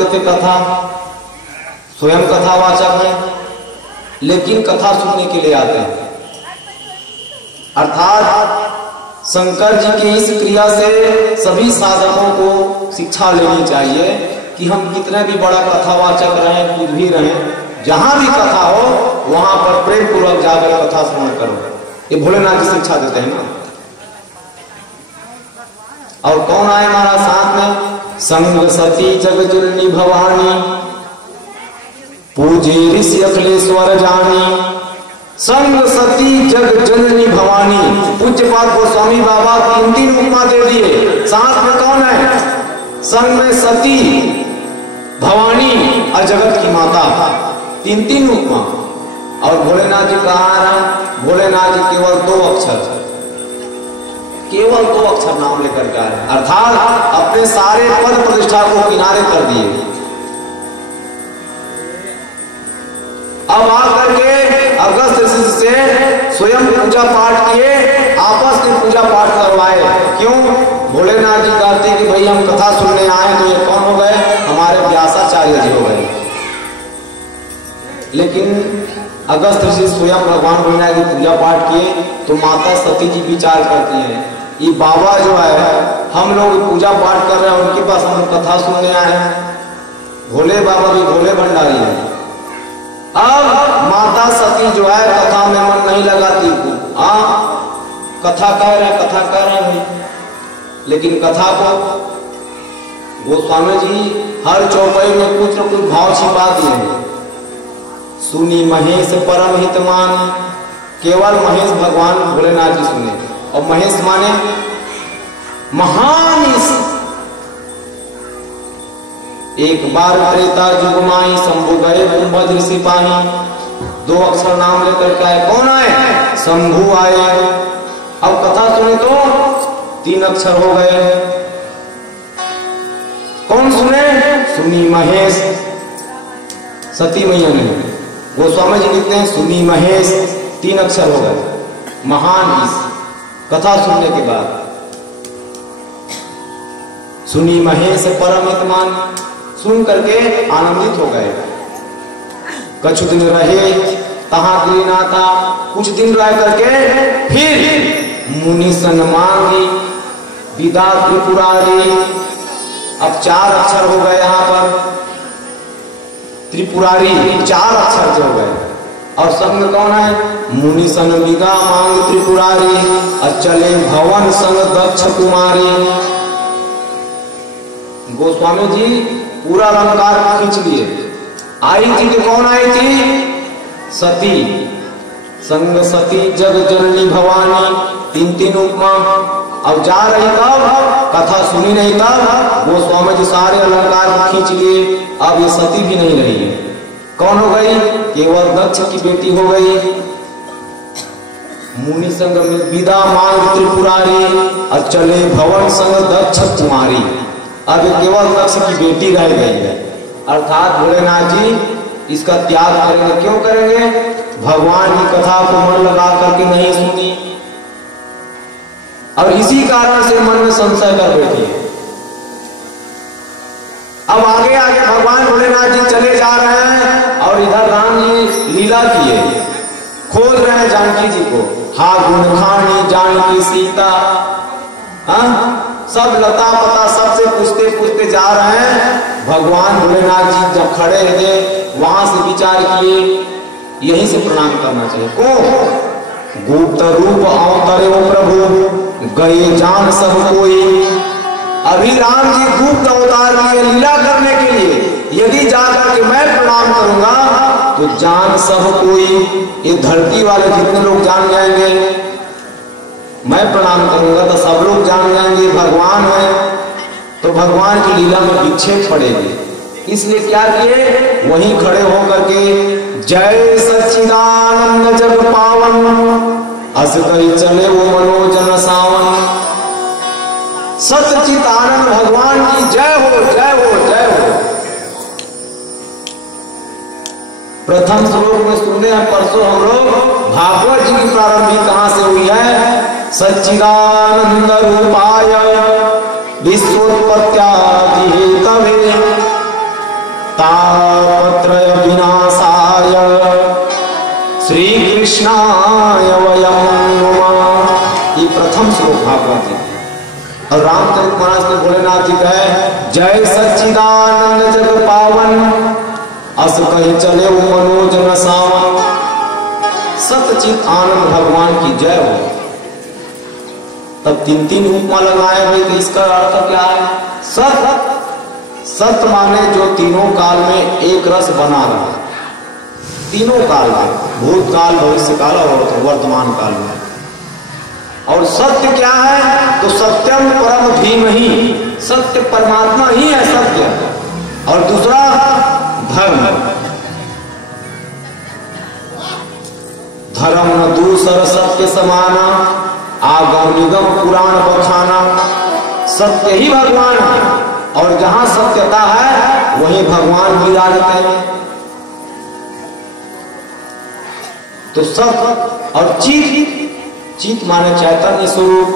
सकते थे कथा, स्वयं कथावाचक है, लेकिन कथा सुनने के लिए आते हैं। अर्थात शंकर जी की इस क्रिया से सभी साधकों को शिक्षा लेनी चाहिए कि हम कितने भी बड़ा कथावाचक रहें, कुछ भी रहें, जहां भी कथा हो वहां पर प्रेम पूर्वक जाकर कथा श्रवण करो। ये भोलेनाथ की शिक्षा देते हैं ना। और कौन आए हमारा साथ में? संग सती जगजननी भवानी, पूजे ऋषि अखिलेश्वर जानी। संग सती जग जननी भवानी, पूज्यपाद गोस्वामी बाबा 3 उपमा दे दिए। साथ में कौन है? संग में सती, भवानी और जगत की माता, 3 उपमा। और भोलेनाथ जी कहाँ रहे? भोलेनाथ जी केवल 2 अक्षर, केवल 2 अक्षर नाम लेकर के आए, अर्थात अपने सारे पद प्रतिष्ठा को किनारे कर दिए। अब आकर के अगस्त ऋषि से स्वयं पूजा पाठ किए, आपस में पूजा पाठ करवाए। क्यों? भोलेनाथ जी कहते कि भाई हम कथा सुनने आए, तो ये कौन हो गए? हमारे व्यासाचार्य जी हो गए। लेकिन अगस्त ऋषि स्वयं भगवान भोलेनाथ की पूजा पाठ किए तो माता सती जी विचार करती हैं, ये बाबा जो है हम लोग पूजा पाठ कर रहे हैं, उनके पास हम कथा सुनने आए हैं। भोले बाबा भी भोले भंडारी हैं। अब माता सती जो है कथा में मन नहीं लगाती, कथा कह रहे हैं, लेकिन कथा को गोस्वामी जी हर चौपाई में कुछ न कुछ भाव छिपा दिए हैं। सुनी महेश परम हितमान, केवल महेश भगवान भोलेनाथ जी सुने। और महेश माने महान। एक बार त्रेता युग माई, शंभु गए कुंभद्र सिपाही। 2 अक्षर नाम लेकर के आए। कौन आए? शंभु आए। अब कथा सुने तो 3 अक्षर हो गए। कौन सुने? सुनी महेश, सती मैया ने। गोस्वामी जी लिखते हैं सुनी महेश, 3 अक्षर हो गए। महान इस कथा सुनने के बाद सुनी महेश परम हितमान, सुन करके आनंदित हो गए। कुछ दिन रहे तहां गिरिनाथा, कुछ दिन रह करके फिर मुनि सन मांगी विदा त्रिपुरारी। अब 4 अक्षर हो गए यहाँ पर, त्रिपुरारी 4 अक्षर जो हो गए। और संग कौन है? मुनि सन विदा मांग त्रिपुरारी, अचले भवन संग दक्ष कुमारी। गोस्वामी जी पूरा अलंकार खींच लिए। आई थी तो कौन आई थी? सती। संग सती जग जननी भवानी, 3 उपमा। अब जा रही तब, कथा सुनी नहीं तब गोस्वामी जी सारे अलंकार खींच लिए। अब ये सती भी नहीं रही है। कौन हो गई? केवल दक्ष की बेटी हो गई। मुनि संग में विदा मांग त्रिपुरारी, अचले भवन संग दक्ष कुमारी। अब केवल दक्ष की बेटी रह गई है। अर्थात भोलेनाथ जी इसका त्याग करेंगे। क्यों करेंगे? भगवान की कथा को मन लगा करके नहीं सुनी, और इसी कारण से मन में संशय कर बैठी। अब आगे आगे भगवान भोलेनाथ जी चले जा रहे हैं, और इधर राम जी लीला किए, खोज रहे हैं जानकी जी को। हा गुण खानी जानकी सीता, सब लता पता सबसे पूछते पूछते जा रहे हैं। भगवान भोलेनाथ जी जब खड़े थे वहां से विचार किए, यहीं से प्रणाम करना चाहिए। को गुप्त रूप अवतरे वो प्रभु, गए जान सब कोई। अभी राम जी गुप्त अवतार लिए लीला करने के लिए, यदि जाकर के मैं प्रणाम करूंगा तो जान सब कोई, ये धरती वाले जितने लोग जान जाएंगे। मैं प्रणाम करूंगा तो सब लोग जान जाएंगे भगवान है, तो भगवान की लीला में विक्षेप पड़ेगी। इसलिए क्या किए? वहीं खड़े होकर के जय सच्चिदानंद जग पावन, अस गई चले वो मनोजन सावन। सच्चित आनंद भगवान की जय हो, जय हो, जय हो। प्रथम श्लोक में सुने हैं परसों हम लोग, भागवत जी की प्रारंभिक कहां से हुई है? सच्चिदानंद रूपाय विश्वोत्पत्त्यादि हेतवे तापत्रय विनाशाय श्री कृष्णाय वयं नमः। ये प्रथम श्लोक भागवत जी। और रामचरितमानस में भोलेनाथ जी कहे जय सच्चिदानंद जग पावन अस कहीं चले मनोज न सावन। सतचित आनंद भगवान की जय हो। तब तीन तीन उपमा लगाए हुए तो इसका अर्थ क्या है? सत सत माने जो तीनों काल में एक रस बना रहा है, तीनों काल में, भूतकाल भविष्य काल और वर्तमान काल में। और सत्य क्या है? तो सत्यम परम धीमहि, सत्य परमात्मा ही है सत्य। और दूसरा धर्म, धर्म न दूसर सत्य समाना आगम निगम पुराण बखाना। सत्य ही भगवान है और जहां सत्यता है वहीं भगवान विराजते हैं। तो सत्य और चित, चित माने चैतन्य स्वरूप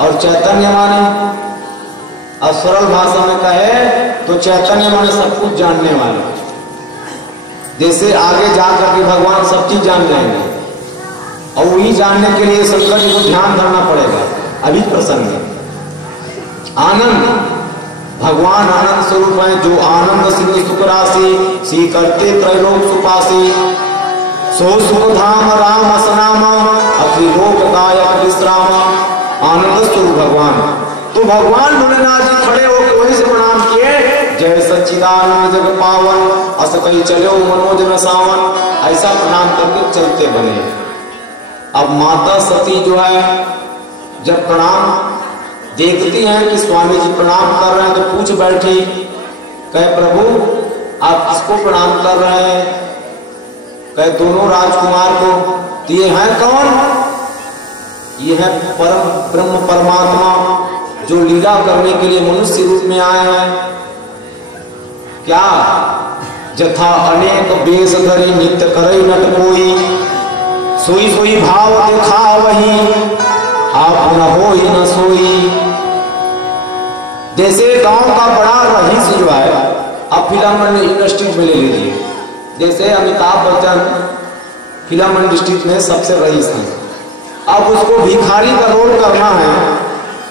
और चैतन्य माने, और सरल भाषा में कहे तो चैतन्य माने सब कुछ जानने वाले। जैसे आगे जाकर के भगवान सब चीज जान जाएंगे और वही जानने के लिए शंकर जी को ध्यान धरना पड़ेगा। अभी प्रसंग है आनंद, भगवान आनंद स्वरूप है। जो आनंद सिंह सुख राशि सी करते त्रैलोक सुपासी सो सुख धाम राम असनाम अखिल लोक दायक विश्राम। आनंद स्वरूप भगवान। तो भगवान भोलेनाथ जी खड़े होकर वहीं से प्रणाम किए जय सच्चिदानंद जग पावन अस कहीं चलो मनोज न सावन। ऐसा प्रणाम करके चलते बने। अब माता सती जो है जब प्रणाम देखती हैं कि स्वामी जी प्रणाम कर रहे हैं तो पूछ बैठी, कहे प्रभु आप किसको प्रणाम कर रहे हैं? कहे दोनों राजकुमार को। तो ये है कौन? ये है परम ब्रह्म परमात्मा जो लीला करने के लिए मनुष्य रूप में आए हैं। क्या जथा अनेक वेश धरी नित्य करई नट कोई सोई सोई भाव देखा वही आप न हो ही न सोई। जैसे गांव का बड़ा रईस जो है, अब फिल्म इंडस्ट्री में ले लीजिए, जैसे अमिताभ बच्चन फिल्म इंडस्ट्री में सबसे रईस हैं। अब उसको भिखारी का रोल करना है,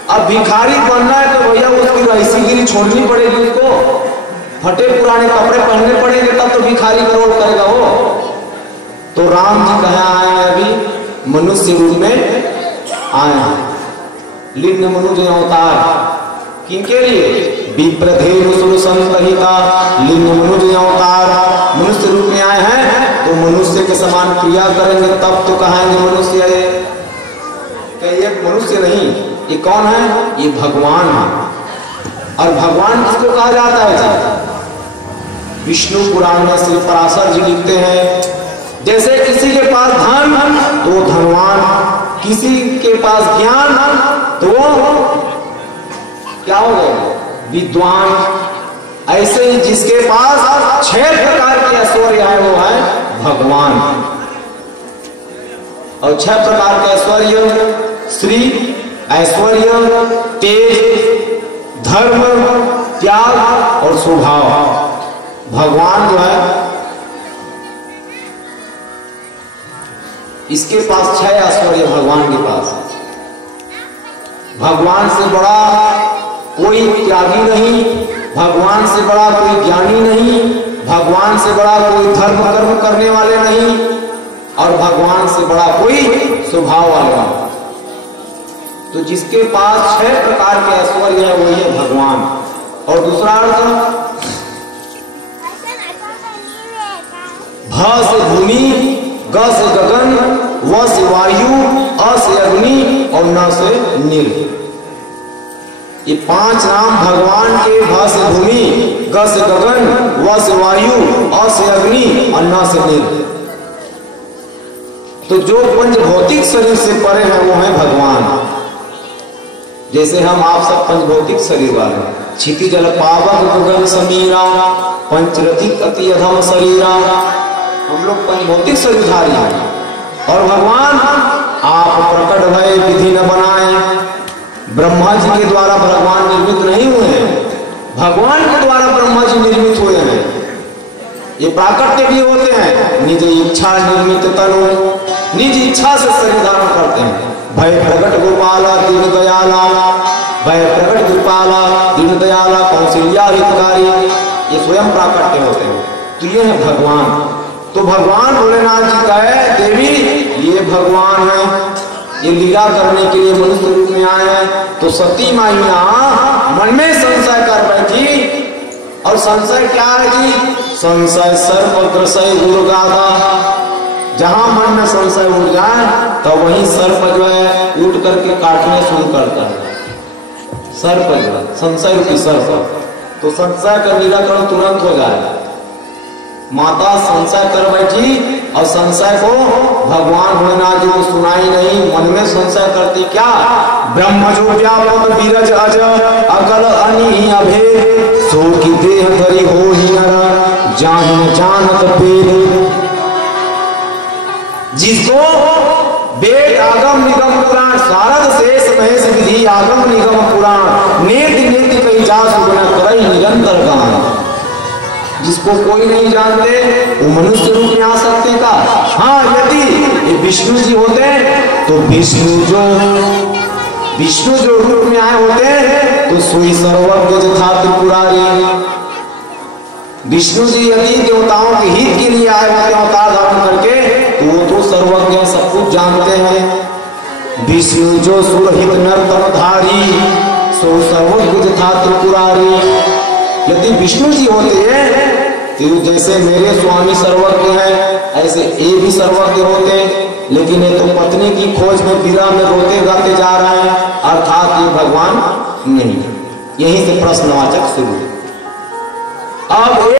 अब भिखारी बनना है तो भैया उसकी रईसीगिरी छोड़नी पड़ेगी, उसको फटे पुराने कपड़े पहनने पड़ेंगे तब तो भिखारी का रोल करेगा वो। तो राम जी कहाँ आए हैं? अभी मनुष्य रूप में आए हैं। लिंग मनुज अवतार किनके लिए? विप्रधेनु सुर संतहिता लिंग मनुज अवतार। मनुष्य रूप में आए हैं तो मनुष्य के समान क्रिया करेंगे तब तो कहेंगे मनुष्य है। ये मनुष्य नहीं, ये कौन है? ये भगवान है। और भगवान किसको कहा जाता है जी? विष्णु पुराण में श्री पराशर जी लिखते हैं जैसे किसी के पास धन तो धनवान, किसी के पास ज्ञान तो क्या हो गए? विद्वान। ऐसे ही जिसके पास 6 प्रकार के ऐश्वर्य है वो है भगवान। और 6 प्रकार के ऐश्वर्य श्री, ऐश्वर्य, तेज, धर्म, त्याग और स्वभाव। भगवान जो है इसके पास 6 ऐश्वर्य भगवान के पास। भगवान से बड़ा कोई त्यागी नहीं, भगवान से बड़ा कोई ज्ञानी नहीं, भगवान से बड़ा कोई धर्म कर्म करने वाले नहीं और भगवान से बड़ा कोई स्वभाव वाला। तो जिसके पास 6 प्रकार के ऐश्वर्य है वही है भगवान। और दूसरा अर्थ भ से भूमि, ग से गगन, व से वायु, अ से अग्नि और न से नील। ये 5 नाम भगवान के। भ से भूमि, ग से गगन, व से वायु, अ से अग्नि और न से नील। तो जो पंच भौतिक शरीर से परे हैं वो है भगवान। जैसे हम आप सब पंचभौतिक शरीर वाले, क्षिति जल पावक गगन समीरा पंचरथिक अति अधम शरीरा। हम लोग पंचभौतिक शरीरधारी हैं और भगवान आप प्रकट भय विधि न बनाए। ब्रह्मा जी के द्वारा भगवान निर्मित नहीं हुए हैं, भगवान के द्वारा ब्रह्मा जी निर्मित हुए हैं। ये प्राकट्य भी होते हैं, निज इच्छा निर्मित तनु, निज इच्छा से शरीर धारण करते हैं। भय प्रकट गोपाला दीन दयाला, भय प्रकट कृपाला दीन दयाला कौशल्या हितकारी, ये स्वयं प्राकट्य होते हैं। तो ये है भगवान। तो भगवान भोलेनाथ जी का है देवी ये भगवान है, ये लीला करने के लिए मनुष्य रूप में आए हैं। तो सती माइया मन में संशय कर बैठी, और संशय क्या है जी? संशय सर्प ग्रसय दुर्गादा। जहां मन में संशय उठ जाए तो वही सर्प जो है उठ करके काटने शुरू करता है। सर्प जो है संशय रूपी सर्प, तो संशय का निराकरण तुरंत हो जाए। माता संशय कर बैठी और संशय को भगवान भोलेनाथ जी को सुनाई नहीं, मन में संशय करती क्या? ब्रह्म जो व्यापक बीरज अज अकल अनि अभेद, सो की देह धरी हो ही नर जान जानत वेद। जिसको वेद आगम निगम पुराण सारद शेष महेश विधि आगम निगम पुराण नेति नेति कई जा सुगुण करई निरंतर गान। जिसको कोई नहीं जानते वो मनुष्य रूप में आ सकते का? हाँ, यदि ये विष्णु जी होते तो विष्णु जो रूप में आए होते तो सोई सर्वज्ञ यथा त्रिपुरारी। विष्णु जी यदि देवताओं के हित के लिए आए होते अवतार धारण करके तो वो तो सर्वज्ञ सब कुछ जानते हैं। विष्णु जो सुरहित नर्तनधारी सो सर्वज्ञ यथा त्रिपुरारी। यदि विष्णु जी होते हैं तो जैसे मेरे स्वामी सर्वज्ञ हैं ऐसे ये भी सर्वज्ञ होते, लेकिन ये तो पत्नी की खोज में विरह में रोते गाते जा रहे हैं, अर्थात ये भगवान नहीं। यहीं से प्रश्नवाचक शुरू। अब